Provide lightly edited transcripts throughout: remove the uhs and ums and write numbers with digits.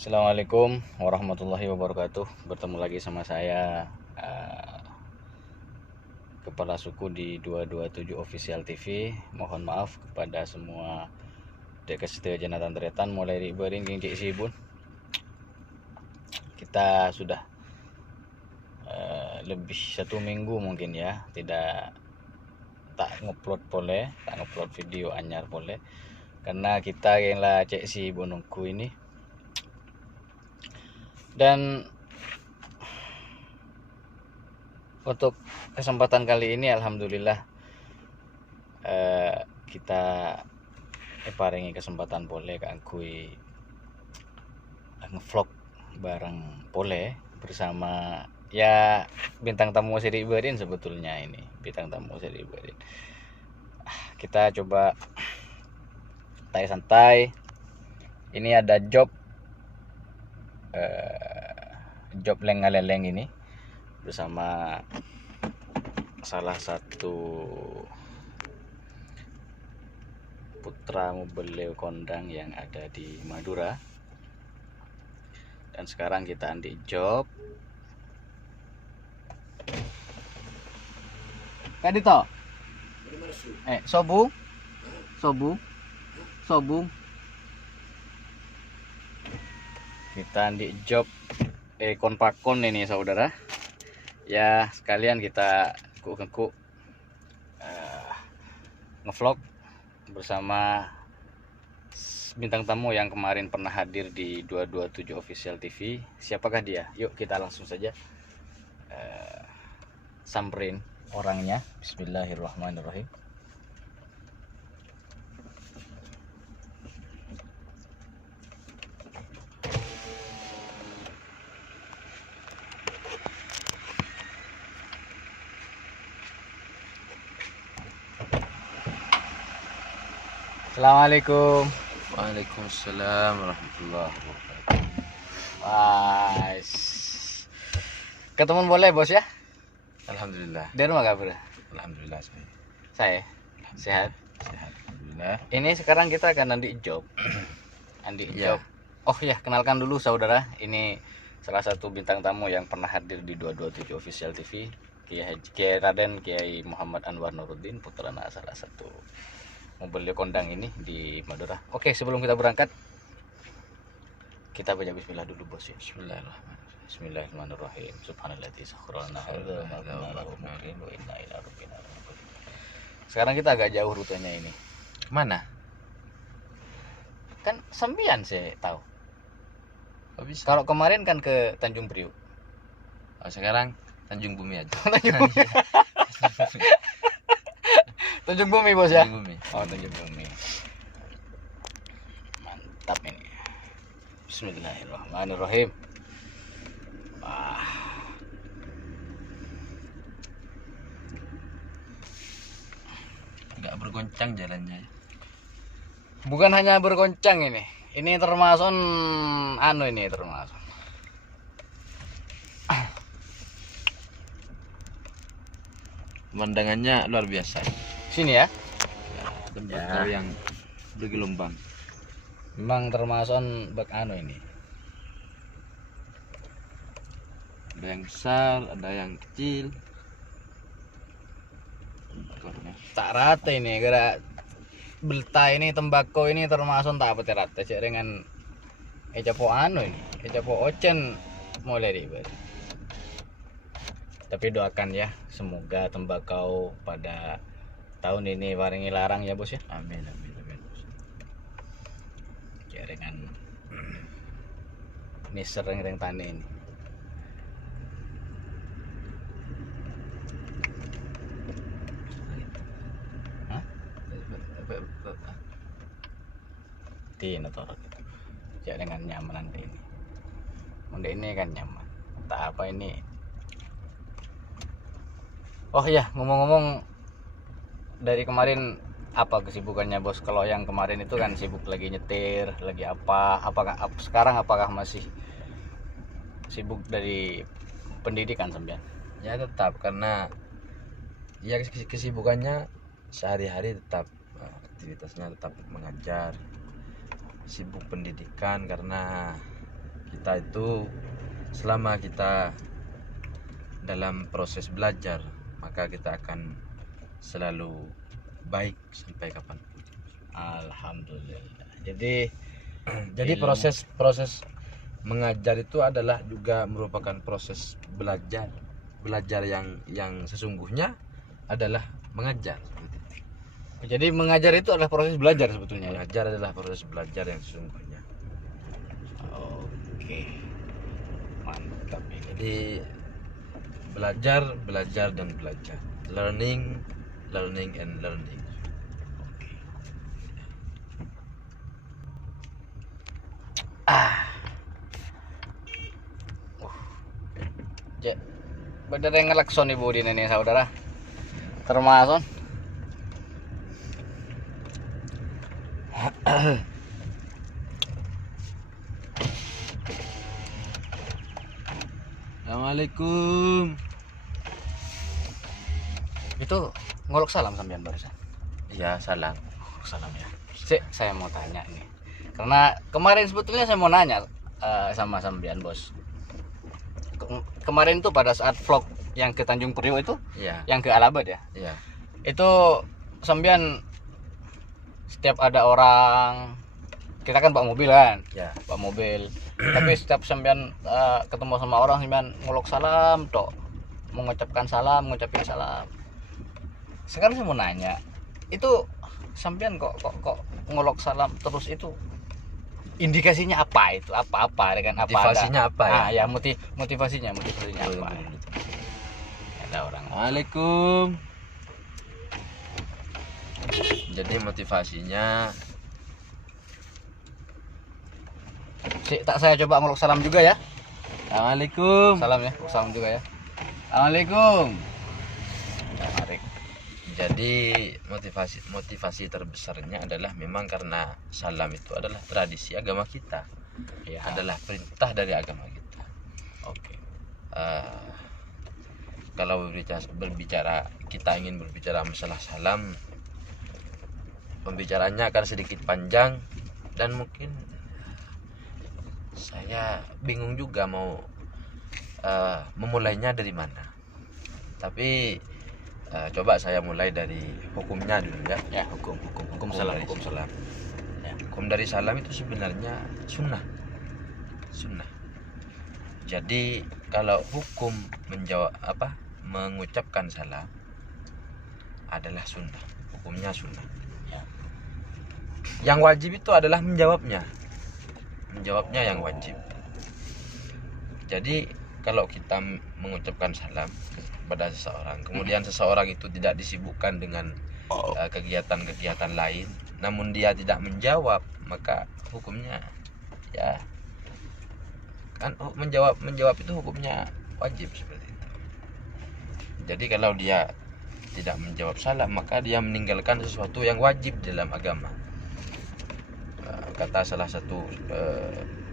Assalamualaikum warahmatullahi wabarakatuh. Bertemu lagi sama saya, Kepala Suku di 227 Official TV. Mohon maaf kepada semua dek setia jenatan teretan mulai ribering ging cik sibun. Kita sudah lebih 1 minggu mungkin ya tak ngupload video anyar boleh karena kita yang lah cek si bonongku ini. Dan untuk kesempatan kali ini alhamdulillah kita paringi kesempatan boleh kangkui ngevlog bareng boleh bersama ya bintang tamu Seri Berin. Sebetulnya ini bintang tamu Seri Berin. Kita coba santai-santai. Ini ada job lengaleleng ini bersama salah satu putra mobil kondang yang ada di Madura. Dan sekarang kita andi job. Kadito. Sobung. Kita andi job konpakon ini saudara. Ya sekalian kita ngevlog bersama bintang tamu yang kemarin pernah hadir di 227 Official TV. Siapakah dia? Yuk kita langsung saja samperin orangnya. Bismillahirrahmanirrahim. Assalamualaikum. Waalaikumsalam warahmatullahi wabarakatuh. Ketemu boleh bos ya? Alhamdulillah. Dari rumah kabar? Alhamdulillah Saya sehat. Alhamdulillah. Ini sekarang kita akan andi job. Ya. Oh ya, kenalkan dulu saudara. Ini salah satu bintang tamu yang pernah hadir di 227 Official TV. Kiai Raden Kiai Muhammad Anwar Nuruddin, putra salah satu mobil kondang ini di Madura. Oke, sebelum kita berangkat kita baca bismillah dulu bos ya. Bismillahirrahmanirrahim. Subhanalladzi sakharana hadza ma kunna lahu muqrin wa inna ila rabbina lamunqalibun. Sekarang kita agak jauh rutenya ini. Mana? Kan Sembian saya tahu. Oh, bisa. Kalau kemarin kan ke Tanjung Priuk. Oh, sekarang Tanjung Bumi aja. Tanjung Bumi bos ya. Tanjung Bumi. Oh, Tanjung Bumi. Mantap ini. Bismillahirrahmanirrahim. Enggak bergoncang jalannya. Bukan hanya bergoncang ini. Ini termasuk termasuk. Pemandangannya luar biasa. Sini ya. Tempat yang bergelombang. Memang termasuk ini. Ada yang besar, ada yang kecil. Tak rata ini, gara belta ini tembakau ini termasuk tak apa rata cek dengan ecapo ocen mulai ribet. Tapi doakan ya, semoga tembakau pada tahun ini waringi larang ya bos ya. Amin. Jaringan ini sering tani ini. Atau ya dengan nyaman nanti ini. Mende ini kan nyaman. Tak apa ini. Oh ya, ngomong-ngomong dari kemarin apa kesibukannya bos? Kalau yang kemarin itu kan sibuk lagi nyetir, lagi apa? Sekarang apakah masih sibuk dari pendidikan Sembian? Ya tetap, karena ya kesibukannya sehari-hari tetap aktivitasnya tetap mengajar, sibuk pendidikan karena Kita itu selama kita dalam proses belajar, maka kita akan selalu baik sampai kapanpun. Alhamdulillah. Jadi Jadi ilmu. proses mengajar itu adalah juga merupakan proses belajar. Belajar yang sesungguhnya adalah mengajar. Jadi mengajar itu adalah proses belajar sebetulnya ya. Mengajar adalah proses belajar yang sesungguhnya. Oke. Mantap ini. Jadi belajar dan belajar. Learning and learning. Ya, bener yang ngelakson ibu di ini saudara. Termasuk Assalamualaikum. itu ngolok salam sampean barusan. Iya, salam. Salam ya. Saya mau tanya ini. Karena kemarin sebetulnya saya mau nanya sama sampean bos. Kemarin tuh pada saat vlog yang ke Tanjung Priok itu, Iya. yang ke Alabad ya. Iya. Itu sampean setiap ada orang, kita kan bawa mobil kan, Ya. bawa mobil. Tapi setiap sampean ketemu sama orang, sampean ngolok salam toh, mengucapin salam. Sekarang saya mau nanya, itu sampean kok ngolok salam terus, itu indikasinya apa itu? Apa dengan apa? Motivasinya apa ya? Ya motivasinya apa? Ada orang. Assalamualaikum. Jadi motivasinya Tak saya coba ngolok salam juga ya. Assalamualaikum. Salam ya, salam juga ya. Assalamualaikum. Ya, mari. jadi motivasi terbesarnya adalah memang karena salam itu adalah tradisi agama kita. Ya. Adalah perintah dari agama kita. Oke. Kalau berbicara kita ingin berbicara masalah salam, pembicaranya akan sedikit panjang dan mungkin saya bingung juga mau memulainya dari mana. Tapi coba saya mulai dari hukumnya dulu ya. Ya, hukum salam, dari hukum salam. Ya. Hukum dari salam itu sebenarnya sunnah. Jadi kalau hukum mengucapkan salam adalah sunnah, hukumnya sunnah. Ya. Yang wajib itu adalah menjawabnya yang wajib. Jadi kalau kita mengucapkan salam pada seseorang, kemudian seseorang itu tidak disibukkan dengan kegiatan-kegiatan lain, namun dia tidak menjawab, maka hukumnya ya kan, menjawab itu hukumnya wajib seperti itu. Jadi kalau dia tidak menjawab salam, maka dia meninggalkan sesuatu yang wajib dalam agama. Kata salah satu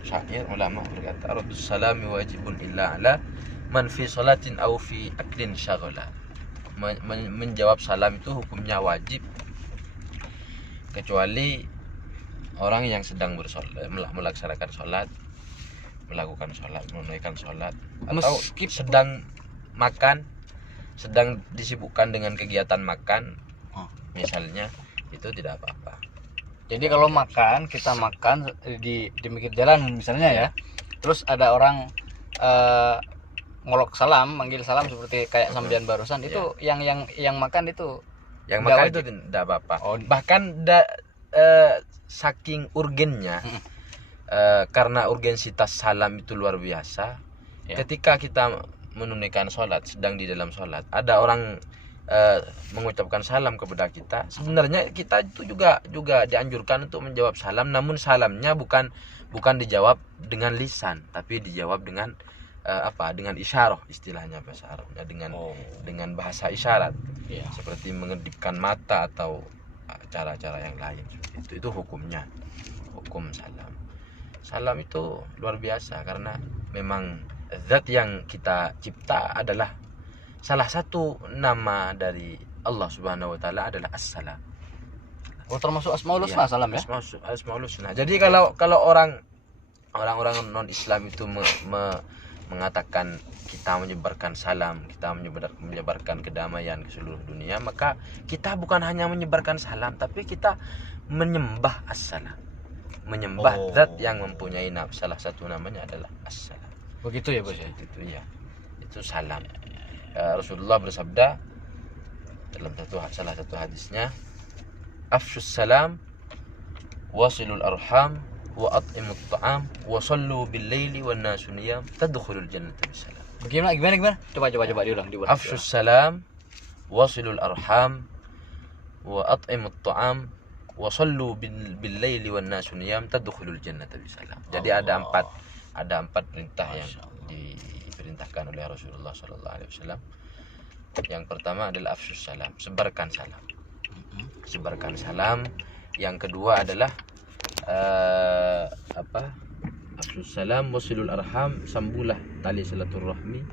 syair ulama berkata, "Raddus salami wajibun illa ala man fi salatin aw fi aklin syaghala." Menjawab salam itu hukumnya wajib kecuali orang yang sedang melaksanakan sholat, melakukan sholat, menunaikan sholat, atau sedang makan, sedang disibukkan dengan kegiatan makan, misalnya, itu tidak apa-apa. Jadi kalau kita makan di pinggir jalan misalnya ya, terus ada orang ngolok salam, manggil salam seperti kayak sambian barusan, itu yang makan itu yang nggak makan wajib. itu tidak apa-apa. Oh. Bahkan saking urgennya, karena urgensitas salam itu luar biasa. Ya. Ketika kita menunaikan sholat, sedang di dalam sholat, ada orang mengucapkan salam kepada kita, sebenarnya kita itu juga dianjurkan untuk menjawab salam, namun salamnya bukan dijawab dengan lisan, tapi dijawab dengan dengan isyarah, istilahnya bahasa Arabnya, dengan bahasa isyarat. Ya. Seperti mengedipkan mata atau cara-cara yang lain. Itu hukumnya, hukum salam itu luar biasa, karena memang zat yang kita cipta adalah salah satu nama dari Allah Subhanahu wa taala adalah As-Salam. Oh, termasuk Asmaul Husna salam ya? Asmaul Husna. Jadi kalau orang orang-orang non Islam itu mengatakan kita menyebarkan salam, kita menyebarkan kedamaian ke seluruh dunia, maka kita bukan hanya menyebarkan salam, tapi kita menyembah as-salam, menyembah zat yang mempunyai nama. Salah satu namanya adalah as-salam. Begitu ya bos ya. Itu ya, itu salam. Rasulullah bersabda dalam salah satu hadisnya, afshus salam, wasilul arham, wa at'imut ta'am, wa sallu bil laili wan nasu niyam, tadkhulul jannata bisalam. Gimana? Coba diulang. Afshus salam, wasilul arham, wa at'imut ta'am, wa sallu bil laili wan nasu niyam, tadkhulul jannata bisalam. Jadi ada empat perintah yang diperintahkan oleh Rasulullah sallallahu alaihi wasallam. Yang pertama adalah afshus salam, sebarkan salam. Sebarkan salam. Yang kedua adalah afshus salam, wasilul arham, sambunglah tali silaturahmi.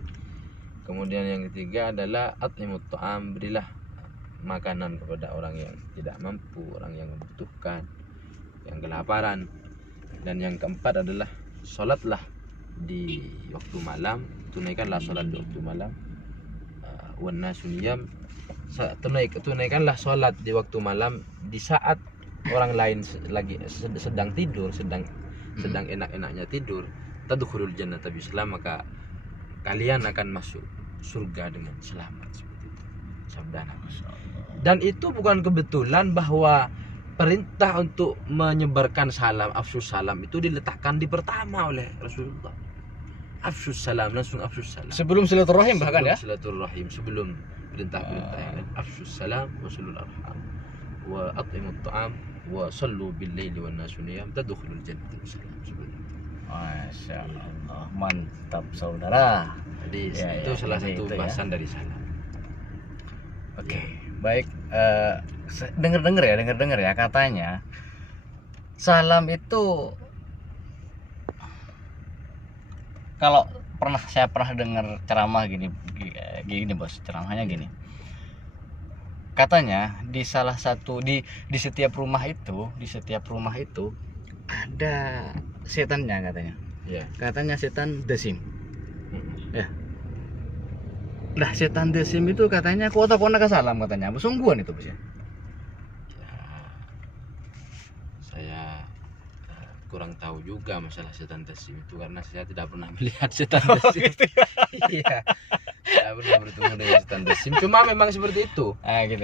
Kemudian yang ketiga adalah at'imut ta'am, berilah makanan kepada orang yang tidak mampu, orang yang membutuhkan, yang kelaparan. Dan yang keempat adalah salatlah di waktu malam, tunaikanlah salat di waktu malam. Wan nasu niyam, tunaikanlah salat di waktu malam di saat orang lain lagi sedang tidur, sedang enak-enaknya tidur. Tadkhulul jannata bisalam, maka kalian akan masuk surga dengan selamat. Seperti itu sabda Nabi. Dan itu bukan kebetulan bahwa perintah untuk menyebarkan salam, afshus salam itu diletakkan di pertama oleh Rasulullah. Afshus salam, langsung afshus salam. Sebelum silaturahim bahkan ya. Silaturahim, sebelum perintah-perintah yang lain. Afshus salam, wasilul arham, wa at'imut ta'am, wa sallu bil laili wan nasu niyam, tadkhulul jannata bisalam. Masya Allah, mantap saudara. Jadi itu salah satu bahasan dari salam. Oke, baik. Dengar ya katanya salam itu, kalau saya pernah dengar ceramah gini bos, ceramahnya gini. Katanya di setiap rumah itu ada setannya katanya. Ya. Katanya setan desim. Ya. Nah, setan desim itu katanya kuota-kuota ke salam katanya. Sungguhan itu bos ya. Saya kurang tahu juga masalah setan desim itu, karena saya tidak pernah melihat setan desim. Iya. Tidak pernah bertemu dengan setan desim. Cuma memang seperti itu. Gitu.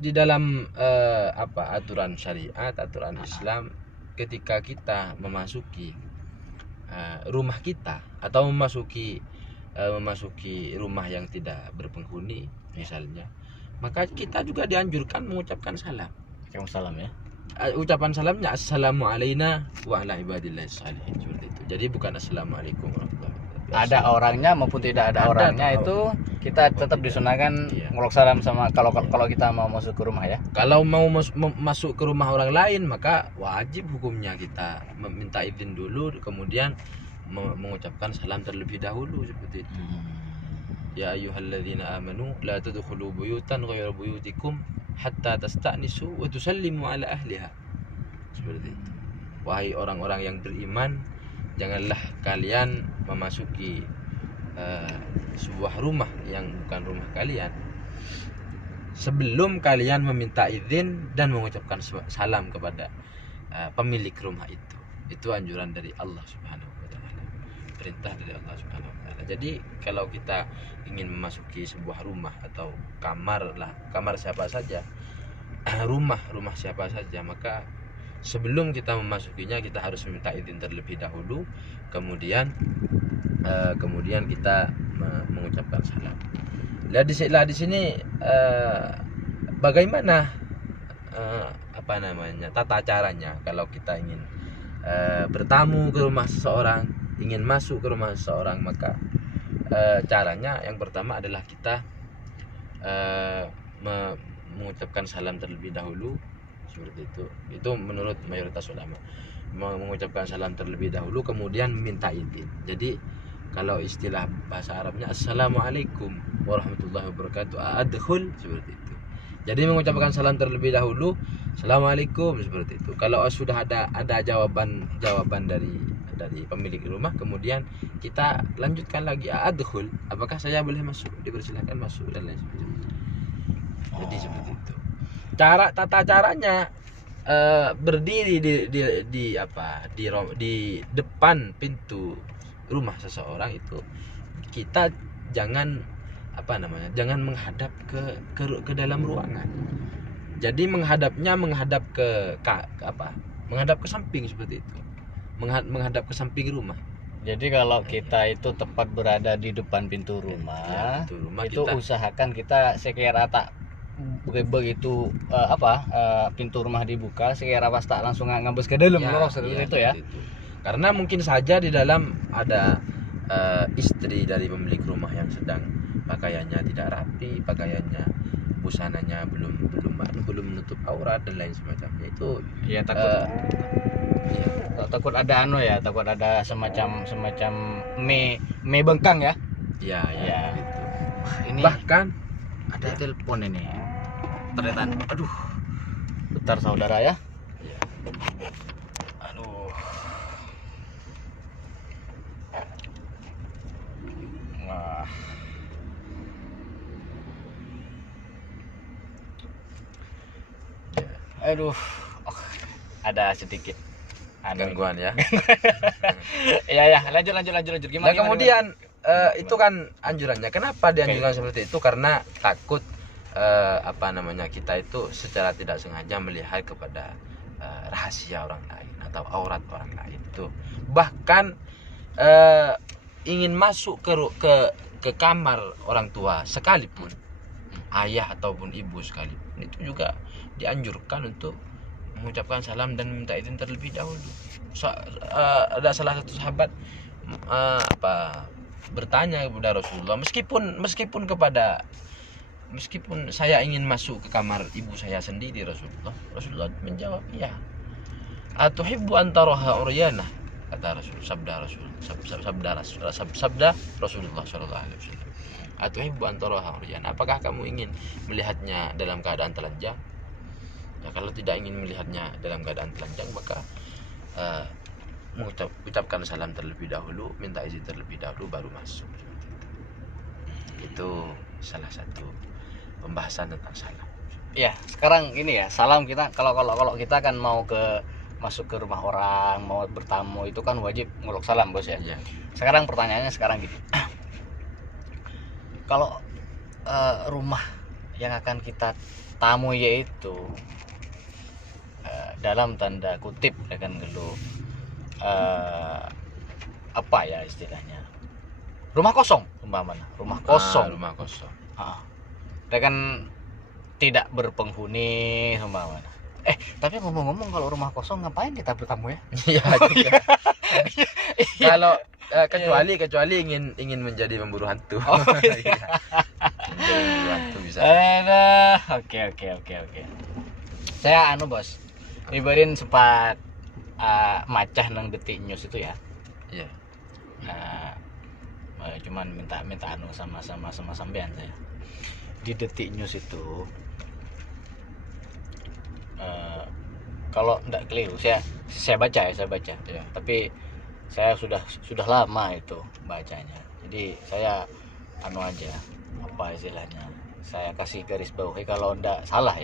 Di dalam aturan syariat, aturan Islam, ketika kita memasuki rumah kita atau memasuki rumah yang tidak berpenghuni misalnya, maka kita juga dianjurkan mengucapkan salam. Salam ya. Ucapan salamnya assalamu alaina wa ala ibadillahis shalihin, seperti itu. Jadi bukan assalamualaikum warahmatullahi wabarakatuh. Ada orangnya maupun tidak ada orangnya, itu kita tetap disunahkan ngulok salam sama kalau kita mau masuk ke rumah ya. Kalau mau masuk ke rumah orang lain, maka wajib hukumnya kita meminta izin dulu, kemudian mengucapkan salam terlebih dahulu, seperti itu. Ya ayyuhalladzina amanu la tadkhulu buyutan ghayra buyutikum hatta tasta'nisu wa tusallimu ala ahliha. Seperti itu. Wahai orang-orang yang beriman, janganlah kalian memasuki sebuah rumah yang bukan rumah kalian sebelum kalian meminta izin dan mengucapkan salam kepada pemilik rumah itu. Itu anjuran dari Allah Subhanahu wa taala. Perintah dari Allah Subhanahu wa taala. Jadi kalau kita ingin memasuki sebuah rumah atau kamar siapa saja, rumah siapa saja, maka sebelum kita memasukinya kita harus meminta izin terlebih dahulu, kemudian kita mengucapkan salam. Lah di sini bagaimana tata caranya kalau kita ingin bertamu ke rumah seseorang, ingin masuk ke rumah seseorang, maka caranya yang pertama adalah kita mengucapkan salam terlebih dahulu, seperti itu. Itu menurut mayoritas ulama, mengucapkan salam terlebih dahulu kemudian meminta izin. Jadi kalau istilah bahasa Arabnya assalamualaikum warahmatullahi wabarakatuh, adkhul, seperti itu. Jadi mengucapkan salam terlebih dahulu, assalamualaikum, seperti itu. Kalau sudah ada jawaban dari pemilik rumah, kemudian kita lanjutkan lagi adkhul, apakah saya boleh masuk, dipersilakan masuk dan lain sebagainya. Jadi seperti itu. Tata caranya berdiri di depan pintu rumah seseorang itu, kita jangan jangan menghadap ke dalam ruangan. Jadi menghadap ke samping seperti itu, menghadap ke samping rumah. Jadi kalau kita itu tepat berada di depan pintu rumah, pintu rumah itu kita, usahakan kita sekira tak begitu pintu rumah dibuka, sekira pas tak langsung ngambes ke dalam seperti itu ya. Itu. Karena mungkin saja di dalam ada istri dari pemilik rumah yang sedang pakaiannya tidak rapi, pakaiannya busananya belum menutup aurat dan lain semacamnya. Itu ya takut ada takut ada semacam mie bengkang ya. Ya. Gitu. Ini Bahkan ada telepon ini. Ternyata aduh. Bentar saudara ya. ya, Aduh. Wah. Aduh. Ada sedikit gangguan ya. Iya, lanjut gimana? Nah, kemudian itu kan anjurannya. Kenapa dianjurkan seperti itu? Karena takut kita itu secara tidak sengaja melihat kepada rahasia orang lain atau aurat orang lain itu. Bahkan ingin masuk ke kamar orang tua sekalipun, ayah ataupun ibu sekalipun, itu juga dianjurkan untuk mengucapkan salam dan minta izin terlebih dahulu. Ada salah satu sahabat bertanya kepada Rasulullah, meskipun saya ingin masuk ke kamar ibu saya sendiri, Rasulullah menjawab, ya. Atuhibbu antaraha uryana, kata Rasul, sabda Rasulullah sallallahu alaihi wasallam. Atuhibbu antaraha uryana, apakah kamu ingin melihatnya dalam keadaan telanjang? Ya, kalau tidak ingin melihatnya dalam keadaan telanjang, maka mengucapkan salam terlebih dahulu, minta izin terlebih dahulu, baru masuk. Itu salah satu pembahasan tentang salam. Ya, sekarang ini ya, salam kita kalau kita kan mau masuk ke rumah orang, mau bertamu, itu kan wajib nguluk salam, Bos ya. Ya. Sekarang pertanyaannya gini. Kalau rumah yang akan kita tamu yaitu dalam tanda kutip ya kan dulu apa ya istilahnya, rumah kosong umpamanya, rumah kosong. Dia kan tidak berpenghuni umpamanya. Tapi ngomong-ngomong, kalau rumah kosong ngapain kita bertamu ya? Iya juga. Kalau kecuali ingin menjadi pemburu hantu. Oh, iya. Pemburu hantu bisa. Oke. Saya Bos. Ibarin sempat macah nang Detik News itu ya. Iya. Cuman minta sama sampean saya. Di Detik News itu kalau enggak keliru, saya baca. Ya. Tapi saya sudah lama itu bacanya. Jadi saya aja, apa istilahnya, saya kasih garis bawahi kalau enggak salah.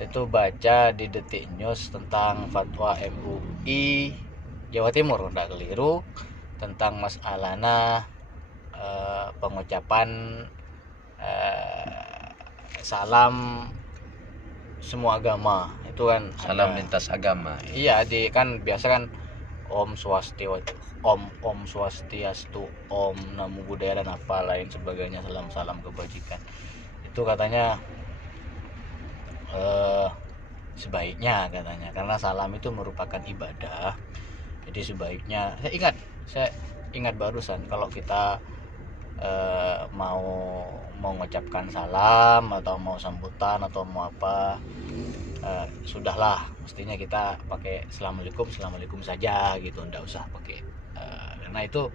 Itu baca di Detik News tentang fatwa MUI Jawa Timur, enggak keliru, tentang masalahnya pengucapan salam semua agama. Itu kan Salam lintas agama. Iya, kan biasa kan Om Swastiastu, Om Namo Buddhaya dan apa lain sebagainya, salam kebajikan. Itu katanya sebaiknya katanya, karena salam itu merupakan ibadah. Jadi sebaiknya, saya ingat barusan, kalau kita mau mengucapkan salam atau mau sambutan atau mau apa, sudahlah, mestinya kita pakai assalamualaikum saja gitu, enggak usah pakai karena itu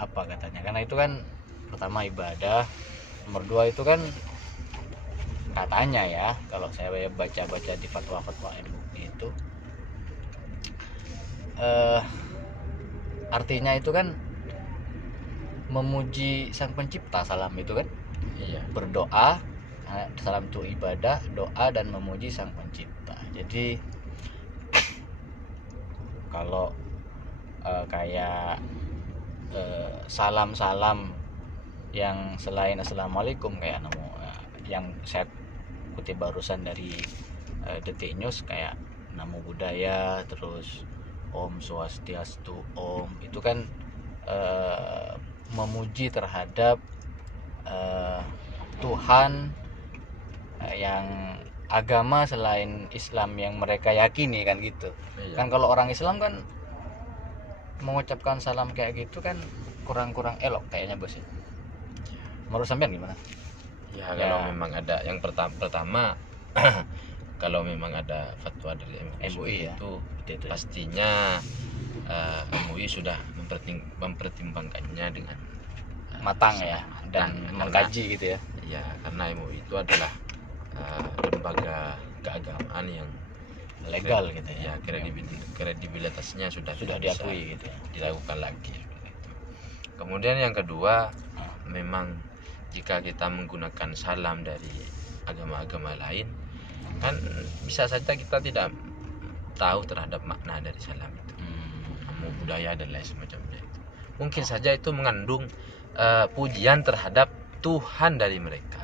katanya, karena itu kan pertama ibadah, nomor 2 itu kan katanya ya, kalau saya baca di fatwa MUI itu eh, artinya itu kan memuji sang pencipta. Salam itu kan Iya. berdoa, salam itu ibadah, doa dan memuji sang pencipta. Jadi kalau kayak salam-salam yang selain assalamualaikum kayak yang saya kutip barusan dari Detik News, kayak namo buddhaya, terus om swastiastu, om, itu kan memuji terhadap Tuhan yang agama selain Islam yang mereka yakini kan gitu. Iya. Kan kalau orang Islam kan mengucapkan salam kayak gitu kan kurang-kurang elok kayaknya bos. Menurut sampean gimana? Ya, Ya. kalau memang ada yang pertama kalau memang ada fatwa dari MUI MUI ya. itu Itu ya. pastinya MUI sudah mempertimbangkannya dengan Matang ya, dan matang. mengkaji gitu ya. Ya, karena MUI itu adalah lembaga keagamaan yang Legal gitu ya. kredibilitasnya sudah Sudah tidak bisa diakui gitu ya. dilakukan lagi seperti itu. Kemudian yang kedua, Ah. memang jika kita menggunakan salam dari agama-agama lain, kan bisa saja kita tidak tahu terhadap makna dari salam itu, namo budaya dan lain semacamnya itu. Mungkin saja itu mengandung pujian terhadap Tuhan dari mereka,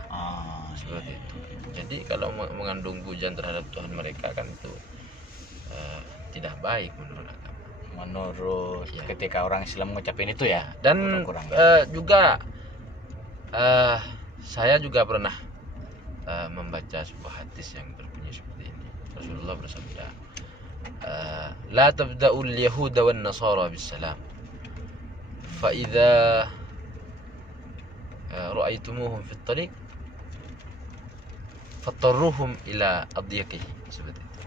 seperti itu. Jadi kalau mengandung pujian terhadap Tuhan mereka kan itu tidak baik menurut agama. Menurut Ya. ketika orang Islam mengucapin itu ya. Dan kurang-kurang. juga saya juga pernah membaca sebuah hadis yang berbunyi seperti ini. Rasulullah bersabda, la tabda'ul yahuda wan nasara bis salam, fa idza ra'aitumuhum fit tariq fatarruhum ila adyaqihi, seperti itu.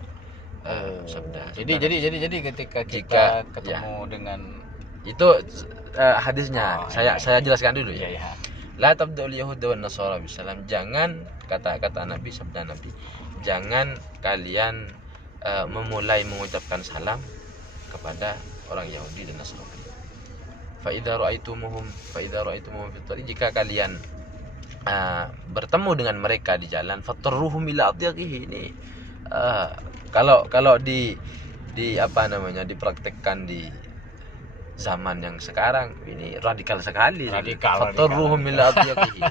Sabda. Jadi ketika kita Jika- ketemu dengan Itu hadisnya. Oh, saya iya. jelaskan dulu ya ya. ya. La tabda'ul yahuda wan nasara bisalam. Jangan, kata Nabi, sabda Nabi, jangan kalian memulai mengucapkan salam kepada orang Yahudi dan Nasrani. Fa idza ra'aitumuhum fit tariq, jika kalian bertemu dengan mereka di jalan, fatarruhum ila adyaqihi. Ini kalau di apa namanya, dipraktekkan di zaman yang sekarang ini radikal sekali. Radikal. Fatarruhum ila adyaqihi.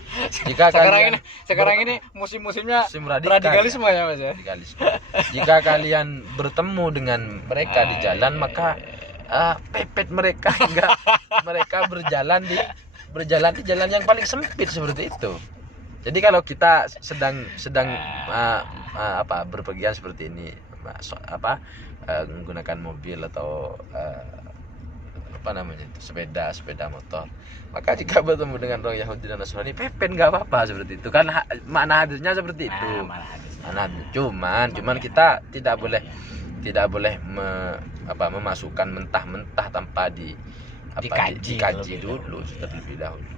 Jika Sekarang ini musim-musimnya musim radikal, radikalisme ya Mas ya. radikalisme. Jika kalian bertemu dengan mereka di jalan, maka pepet mereka hingga mereka berjalan di jalan yang paling sempit, seperti itu. Jadi kalau kita sedang berpergian seperti ini, menggunakan mobil atau sepeda motor, maka jika bertemu dengan orang Yahudi dan Nasrani, pepet nggak apa-apa, seperti itu kan. Makna hadisnya seperti itu. Cuman kita tidak boleh memasukkan mentah-mentah tanpa dikaji dulu terlebih dahulu.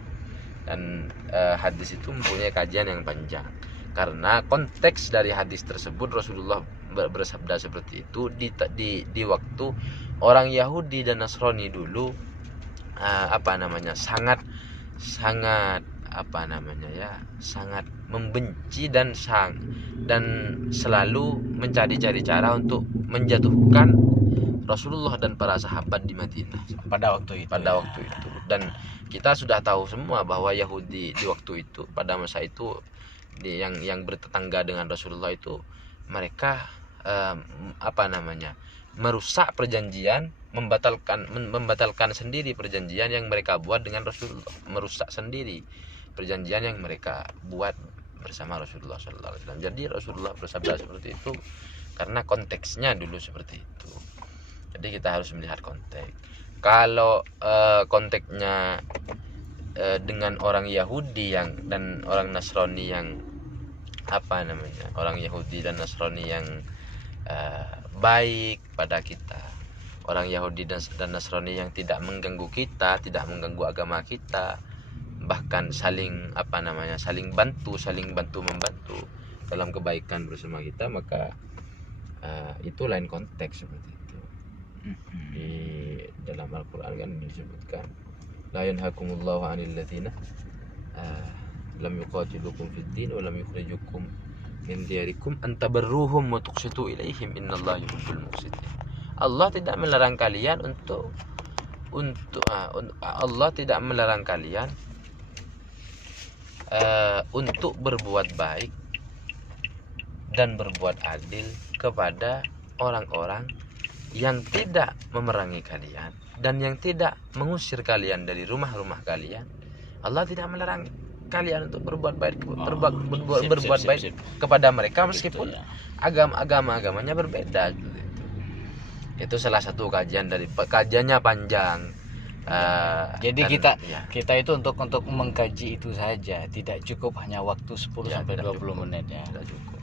Dan hadis itu mempunyai kajian yang panjang, karena konteks dari hadis tersebut Rasulullah bersabda seperti itu di waktu orang Yahudi dan Nasrani dulu sangat membenci dan selalu mencari-cari cara untuk menjatuhkan Rasulullah dan para sahabat di Madinah pada waktu itu. Dan kita sudah tahu semua bahwa Yahudi di waktu itu, pada masa itu, yang bertetangga dengan Rasulullah itu, mereka merusak perjanjian, membatalkan sendiri perjanjian yang mereka buat dengan Rasulullah, merusak sendiri perjanjian yang mereka buat bersama Rasulullah SAW. Jadi Rasulullah bersabda seperti itu karena konteksnya dulu seperti itu. Jadi kita harus melihat konteks. Kalau konteksnya dengan orang Yahudi dan orang Nasrani yang orang Yahudi dan Nasrani yang baik pada kita, orang Yahudi dan Nasrani yang tidak mengganggu kita, tidak mengganggu agama kita, bahkan saling bantu membantu dalam kebaikan bersama kita, maka itu lain konteks seperti itu. Di dalam Al-Qur'an kan disebutkan la yanhakumullahu 'anil ladzina lam yuqatilukum fid din wa lam yukhrijukum min diyarikum an tabarruhum wa tuqsitu ilaihim innallaha yuhibbul muqsitin. Allah tidak melarang kalian Allah tidak melarang kalian untuk berbuat baik dan berbuat adil kepada orang-orang yang tidak memerangi kalian dan yang tidak mengusir kalian dari rumah-rumah kalian. Allah tidak melarang kalian untuk berbuat baik berbuat baik kepada mereka meskipun agamanya berbeda. Itu salah satu kajiannya panjang. Jadi Dan, kita itu untuk mengkaji itu saja, tidak cukup hanya waktu 10 sampai 20 menit ya. Tidak cukup.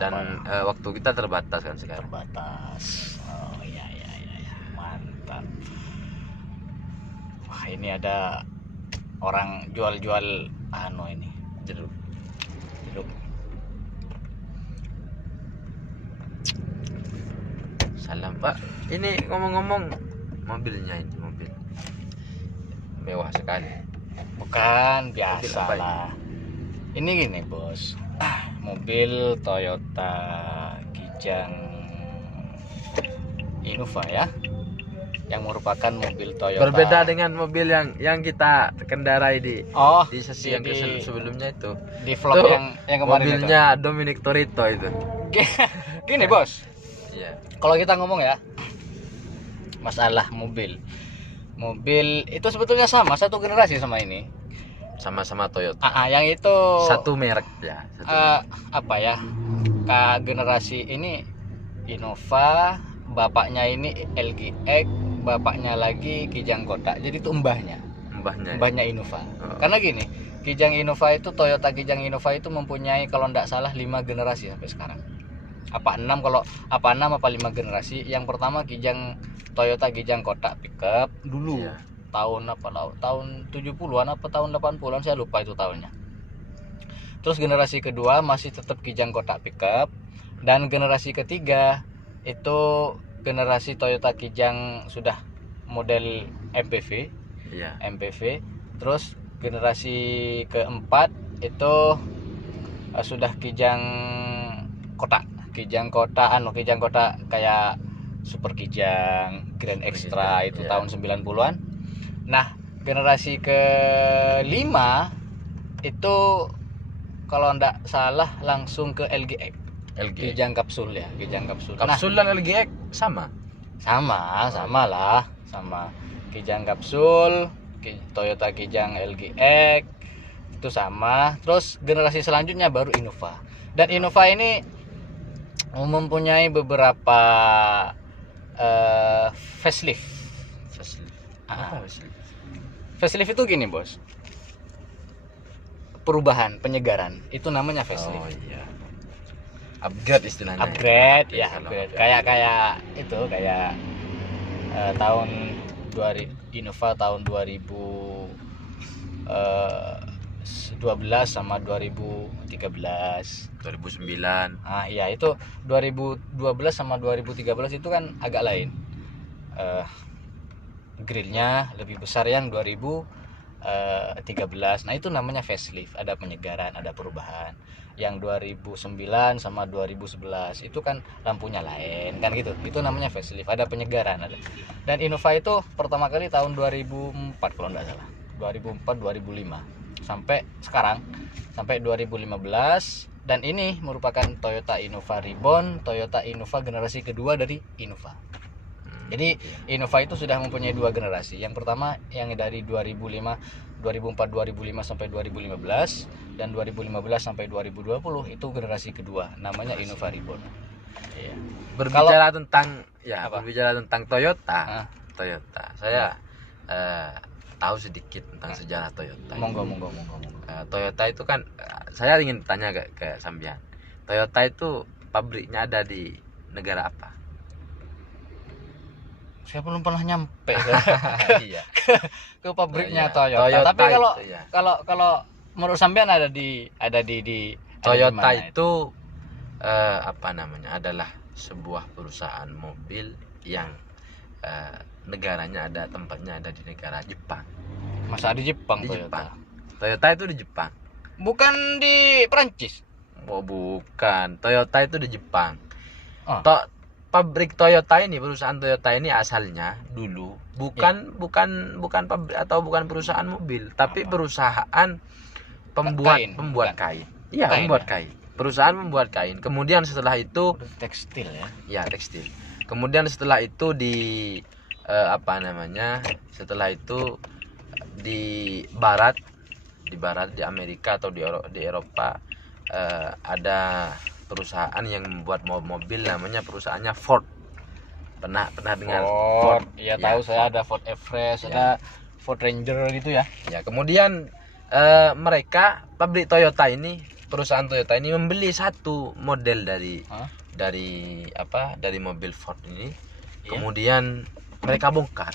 Dan waktu kita terbatas kan sekarang. Terbatas. Oh iya. Mantap. Wah, ini ada orang jual-jual ini jeruk. Salam Pak. Ini ngomong-ngomong mobilnya ini mobil mewah sekali. Bukan Mobil biasa apa ini? lah. Ini gini bos, mobil Toyota Kijang Innova ya, yang merupakan mobil Toyota. Berbeda dengan mobil yang kita kendarai di sesi yang sebelumnya itu. Di vlog Tuh, yang kemarin mobilnya Dominic Torito itu. Gini bos, Iya. kalau kita ngomong ya masalah mobil itu sebetulnya satu generasi sama ini. Sama-sama Toyota. Yang itu Satu merek ya. apa ya? Generasi ini Innova, bapaknya ini LGX, bapaknya lagi Kijang kotak. Jadi itu mbahnya Innova. Karena gini, Kijang Innova itu Toyota Kijang Innova itu mempunyai kalau tidak salah 5 generasi sampai sekarang. Apa 6 apa 5 generasi. Yang pertama Toyota Kijang kotak pickup dulu. Iya. Tahun 70-an apa tahun 80-an saya lupa itu tahunnya. Terus generasi kedua masih tetap Kijang kotak pickup, dan generasi ketiga itu generasi Toyota Kijang sudah model MPV. Iya. MPV. Terus generasi keempat itu sudah Kijang kotak kayak Super Kijang, Grand Extra itu iya. tahun 90-an. Nah, generasi kelima itu kalau ndak salah langsung ke LGX. Kijang kapsul ya, Kijang kapsul. Kapsul dan LGX sama Sama Kijang kapsul, Toyota Kijang LGX itu sama. Terus generasi selanjutnya baru Innova. Dan Innova ini mempunyai beberapa facelift. Apa facelift? Facelift itu gini bos, perubahan, penyegaran, itu namanya facelift. Oh iya. Upgrade istilahnya. Upgrade ya, Kalau upgrade. Kayak tahun 2000 Innova tahun 2012 sama 2013. 2009. Iya itu 2012 sama 2013 itu kan agak lain. Grillnya lebih besar yang 2013. Nah itu namanya facelift, ada penyegaran, ada perubahan. Yang 2009 sama 2011 itu kan lampunya lain kan gitu. Itu namanya facelift, ada penyegaran ada. Dan Innova itu pertama kali tahun 2004 kalau enggak salah. 2004 2005 sampai sekarang sampai 2015. Dan ini merupakan Toyota Innova Reborn, Toyota Innova generasi kedua dari Innova. Jadi Innova itu sudah mempunyai 2 generasi. Yang pertama yang dari 2004 2005 sampai 2015, dan 2015 sampai 2020 itu generasi kedua, namanya Innova Reborn. Iya. Berbicara tentang Toyota. Saya tahu sedikit tentang sejarah Toyota. Monggo. Toyota itu kan saya ingin tanya ke Sambian. Toyota itu pabriknya ada di negara apa? Saya belum pernah nyampe Iya. ke pabriknya Toyota. Toyota. Tapi Toyota itu, ya. kalau menurut sampean ada di Toyota ada di mana itu adalah sebuah perusahaan mobil yang negaranya tempatnya ada di negara Jepang. Masa di Jepang Di Toyota? Jepang. Toyota itu di Jepang. Bukan di Perancis. Oh bukan, Toyota itu di Jepang. Oh. Pabrik Toyota ini, perusahaan Toyota ini asalnya dulu bukan pabrik atau bukan perusahaan mobil, tapi perusahaan pembuat kain. Iya, membuat kain. Perusahaan membuat kain. Kemudian setelah itu Tekstil ya. ya tekstil. Kemudian setelah itu setelah itu di barat di Amerika atau di Eropa ada perusahaan yang membuat mobil, namanya perusahaannya Ford. Pernah dengar Ford? Iya, tahu saya. Ford. Ada Ford Everest, Ya. ada Ford Ranger gitu ya. Ya, kemudian pabrik Toyota ini, perusahaan Toyota ini membeli satu model dari mobil Ford ini. Iya. Kemudian mereka bongkar,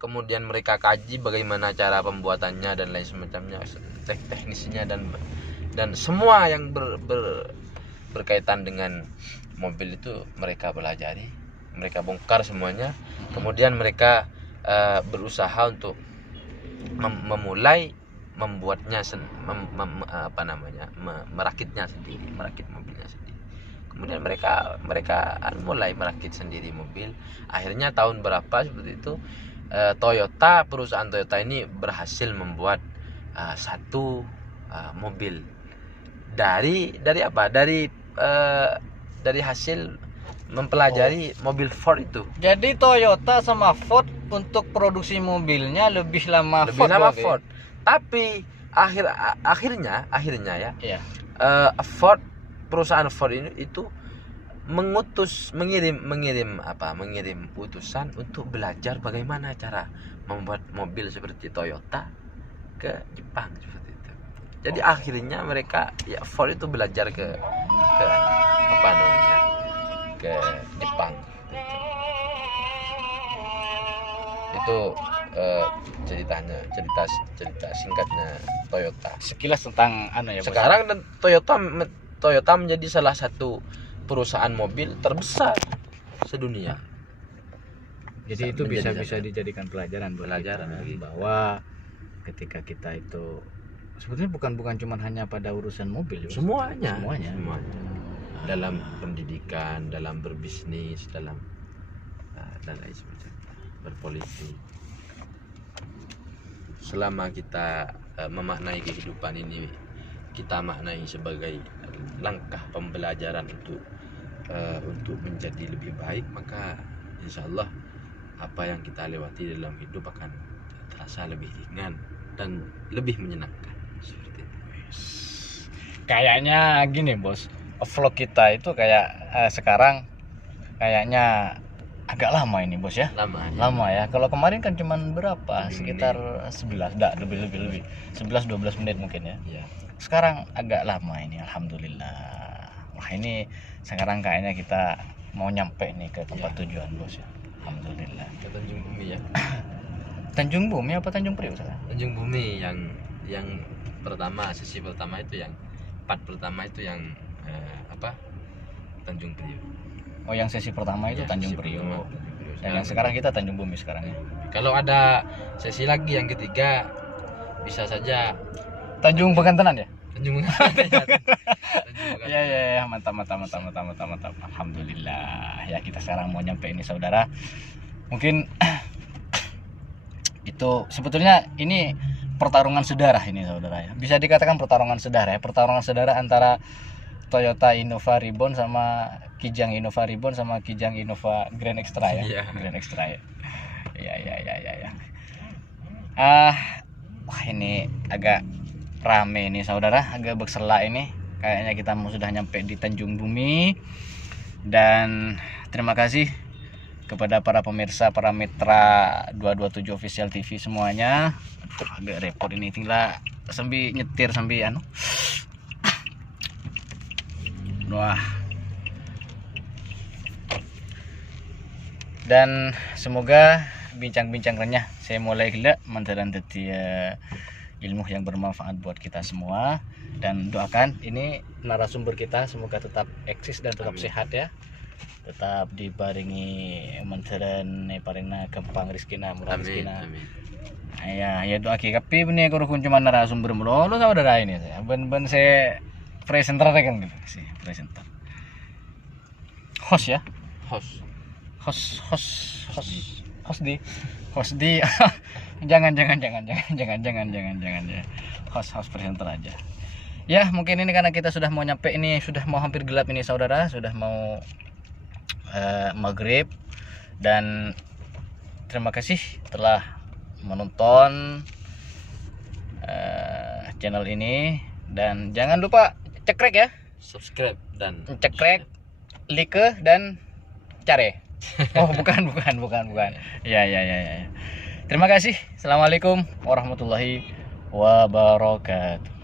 kemudian mereka kaji bagaimana cara pembuatannya dan lain semacamnya, teknisnya dan semua yang berkaitan dengan mobil itu mereka pelajari, mereka bongkar semuanya. Kemudian mereka berusaha untuk memulai membuatnya merakit mobilnya sendiri. Kemudian mereka mulai merakit sendiri mobil. Akhirnya tahun berapa seperti itu, perusahaan Toyota ini berhasil membuat satu mobil dari hasil mempelajari mobil Ford itu. Jadi Toyota sama Ford untuk produksi mobilnya lebih lama Ford. Tapi akhirnya ya, Iya. perusahaan Ford itu mengirim utusan untuk belajar bagaimana cara membuat mobil seperti Toyota ke Jepang seperti itu. Jadi akhirnya Ford itu belajar ke Jepang. Itu cerita singkatnya Toyota. Sekilas tentang ya, Bos. Sekarang dan Toyota menjadi salah satu perusahaan mobil terbesar sedunia. Jadi itu bisa dijadikan pelajaran kita, gitu. bahwa ketika kita itu sebetulnya bukan cuma hanya pada urusan mobil, Bos. Semuanya. Dalam pendidikan, dalam berbisnis, dalam dan lain sebagainya, berpolitik. Selama kita memaknai kehidupan ini, kita maknai sebagai langkah pembelajaran untuk menjadi lebih baik, maka insya Allah apa yang kita lewati dalam hidup akan terasa lebih ringan dan lebih menyenangkan. Seperti itu. Kayaknya gini, Bos, vlog kita itu kayak sekarang kayaknya agak lama ini, Bos ya. Lama ya. Kalau kemarin kan cuman berapa? Sekitar 11, lebih 11-12 menit mungkin ya. Iya. Sekarang agak lama ini, alhamdulillah. Wah, ini sekarang kayaknya kita mau nyampe nih ke tempat tujuan, Bos ya. Alhamdulillah. Ke Tanjung Bumi ya. Tanjung Bumi apa Tanjung Priok sekarang? Tanjung Bumi yang pertama, sesi pertama itu yang part pertama itu yang Tanjung Priok. Oh, yang sesi pertama itu Ya, Tanjung sesi Priok. pertama Tanjung Priok. Dan yang sekarang kita Tanjung Bumi sekarang ya. Kalau ada sesi lagi yang ketiga, bisa saja Tanjung Pekantenan ya? Tanjung Ya, mantap. Alhamdulillah. Ya, kita sekarang mau nyampe ini, saudara. Mungkin itu sebetulnya ini pertarungan sedarah ini, saudara ya. Bisa dikatakan pertarungan sedarah ya. Pertarungan sedarah antara Toyota Innova Reborn sama Kijang Innova Reborn sama Kijang Innova Grand Extra ya. Iya. Grand Extra ya. Ya. Wah, ini agak rame nih, saudara, agak bersela ini. Kayaknya kita sudah nyampe di Tanjung Bumi. Dan terima kasih kepada para pemirsa, para mitra 227 Official TV semuanya. Aduh, agak repot ini, tinggal sambil nyetir sambil Wah. Dan semoga bincang-bincang renyah saya mulai gelak mantaran tadi ilmu yang bermanfaat buat kita semua, dan doakan ini narasumber kita semoga tetap eksis dan tetap Amin. sehat ya. tetap dibaringi menteren parina gampang rizkina murah Amin. rizkina. Amin. Ya, ya doa tapi ini kalau cuma narasumber mulu saudara ini saya. Ben saya presenter kan gitu sih, presenter. Host ya. Host. Host di jangan ya. Host presenter aja. Ya, mungkin ini karena kita sudah mau nyampe ini, sudah mau hampir gelap ini saudara, sudah mau maghrib, dan terima kasih telah menonton channel ini, dan jangan lupa cekrek ya, Subscribe dan cekrek, like dan care. Oh bukan. Ya. Terima kasih. Assalamualaikum warahmatullahi wabarakatuh.